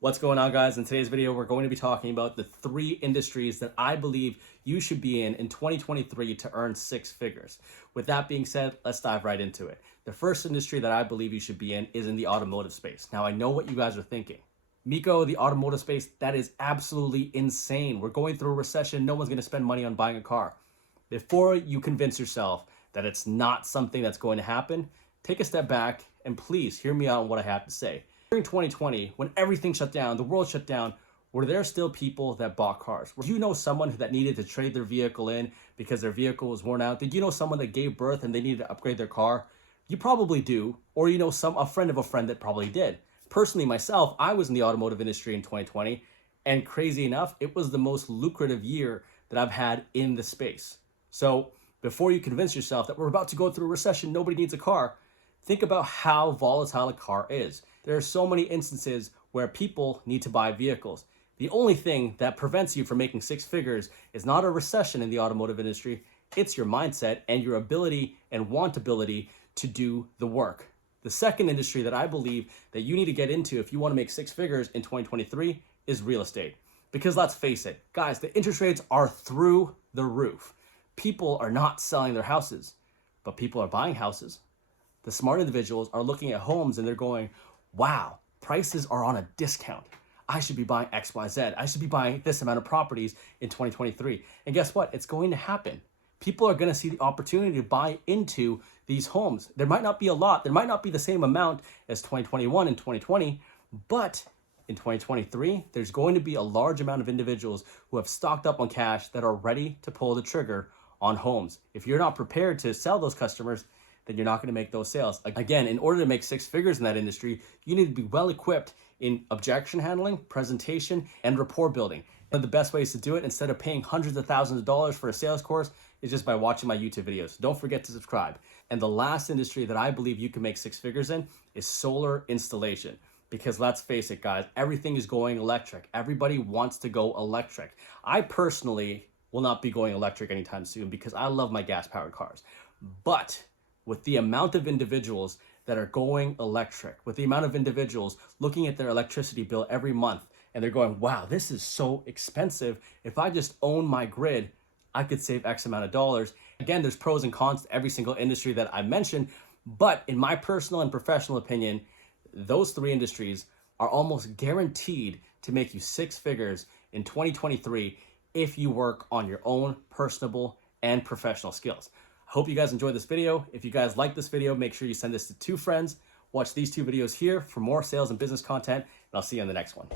What's going on, guys? In today's video, we're going to be talking about the 3 industries that I believe you should be in 2023 to earn 6 figures. With that being said, let's dive right into it. The first industry that I believe you should be in is in the automotive space. Now, I know what you guys are thinking. Miko, the automotive space, that is absolutely insane. We're going through a recession. No one's going to spend money on buying a car. Before you convince yourself that it's not something that's going to happen, take a step back and please hear me out on what I have to say. During 2020, when everything shut down, the world shut down, were there still people that bought cars? Did you know someone that needed to trade their vehicle in because their vehicle was worn out? Did you know someone that gave birth and they needed to upgrade their car? You probably do, or you know a friend of a friend that probably did. Personally, myself, I was in the automotive industry in 2020, and crazy enough, it was the most lucrative year that I've had in the space. So before you convince yourself that we're about to go through a recession, nobody needs a car, think about how volatile a car is. There are so many instances where people need to buy vehicles. The only thing that prevents you from making 6 figures is not a recession in the automotive industry, it's your mindset and your ability and wantability to do the work. The second industry that I believe that you need to get into if you want to make 6 figures in 2023 is real estate. Because let's face it, guys, the interest rates are through the roof. People are not selling their houses, but people are buying houses. The smart individuals are looking at homes and they're going, wow, prices are on a discount. I should be buying XYZ. I should be buying this amount of properties in 2023. And guess what? It's going to happen. People are going to see the opportunity to buy into these homes. There might not be a lot. There might not be the same amount as 2021 and 2020, but in 2023, there's going to be a large amount of individuals who have stocked up on cash that are ready to pull the trigger on homes. If you're not prepared to sell those customers, then you're not going to make those sales. Again, in order to make 6 figures in that industry, you need to be well equipped in objection handling, presentation, and rapport building. One of the best ways to do it, instead of paying hundreds of thousands of dollars for a sales course, is just by watching my YouTube videos. Don't forget to subscribe. And the last industry that I believe you can make 6 figures in is solar installation. Because let's face it, guys, everything is going electric. Everybody wants to go electric. I personally will not be going electric anytime soon because I love my gas-powered cars. But with the amount of individuals that are going electric, with the amount of individuals looking at their electricity bill every month, and they're going, wow, this is so expensive. If I just own my grid, I could save X amount of dollars. Again, there's pros and cons to every single industry that I mentioned, but in my personal and professional opinion, those 3 industries are almost guaranteed to make you 6 figures in 2023 if you work on your own personable and professional skills. I hope you guys enjoyed this video. If you guys like this video, make sure you send this to 2 friends. Watch these 2 videos here for more sales and business content, and I'll see you on the next one.